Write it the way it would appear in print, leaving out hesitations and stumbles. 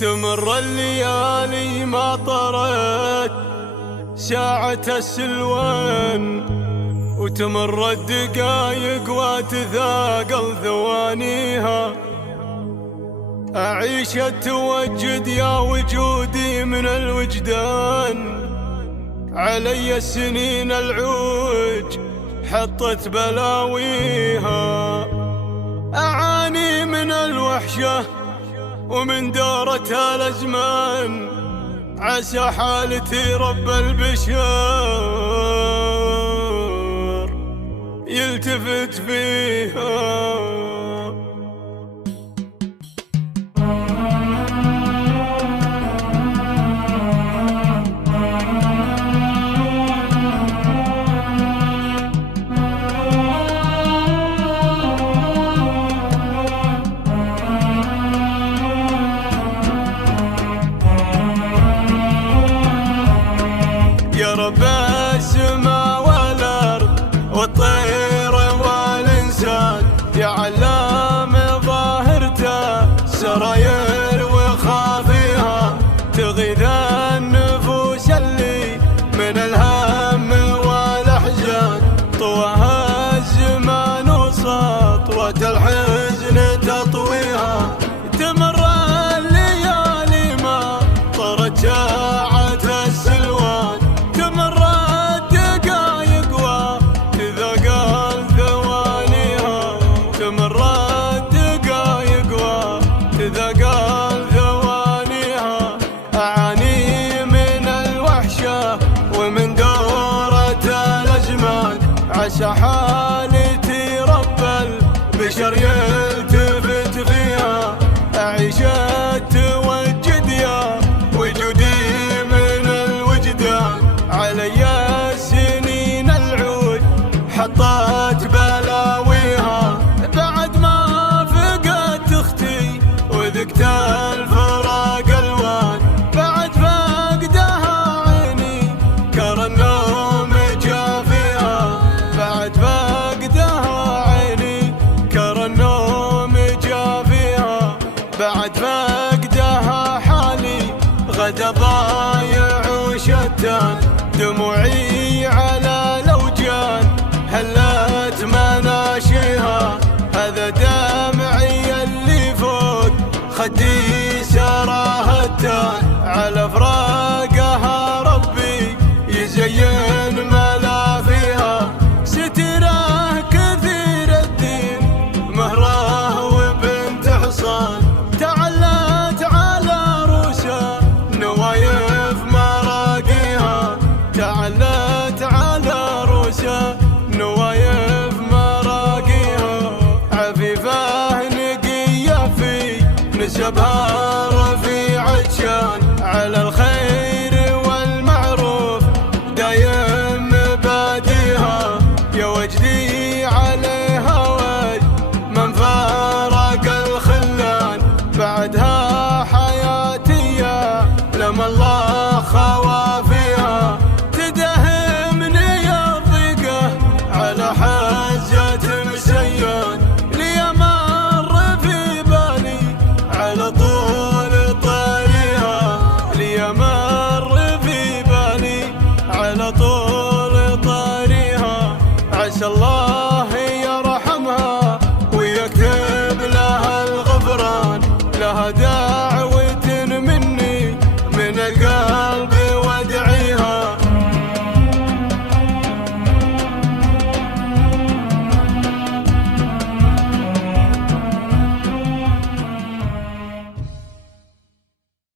تمر الليالي ما طرت ساعة السلوان، وتمر الدقايق وتثاقل ثوانيها. أعيش أتوجد يا وجودي من الوجدان، علي السنين العوج حطت بلاويها. أعاني من الوحشة ومن دورة الأزمان، عسى حالتي رب البشر يلتفت فيها. يا رب السماء والأرض والطير والإنسان، يا علام ظاهرته سراير وخافيها. تغيث النفوس اللي من الهم والأحزان، طواها الزمان وسطوة الحزن تطويها. تمر الليالي ما طرت ساعة السلوان، تمر الدقايق وتثاقل ثوانيها. تمر الدقايق وتثاقل ثوانيها. أعاني من الوحشة ومن دورة الأزمان، عسى حالتي رب البشر يلتفت فيها. أعيش أتوجد يا وجودي من الوجدان، علي السنين العود حطت بلاويها. بعد ما فقدت اختي وذقت الفراق الوان، بعد فقدها عيني كره النوم جافيها. بعد فقدها عيني كره النوم جافيها. بعد فقدها حالي غدا ضايع وشتان، دموعي على الأوجان هلت مناشيها. هذا دمعي اللي فوق خدي سراه التان، على فراقها ربي يزين ملافيها. ستره كثير الدين مهره وبنت حصان، تعلت على روسها نوايف مراقيها. تعلت على روسها نوايف مراقيها. عفيفة نقية في نسبها رفيع الشان، على الخير والمعروف دايم مباديها. يا وجدي عليها وجه من فارق الخلان، بعدها حياتي يا لما الله خوافيها. تدهمني الضيقة على حجة مسيان، لي مر في بالي على طول طريقها. لي مر في بالي على طول طريقها. عسى الله يرحمها ويكتب لها الغفران، لها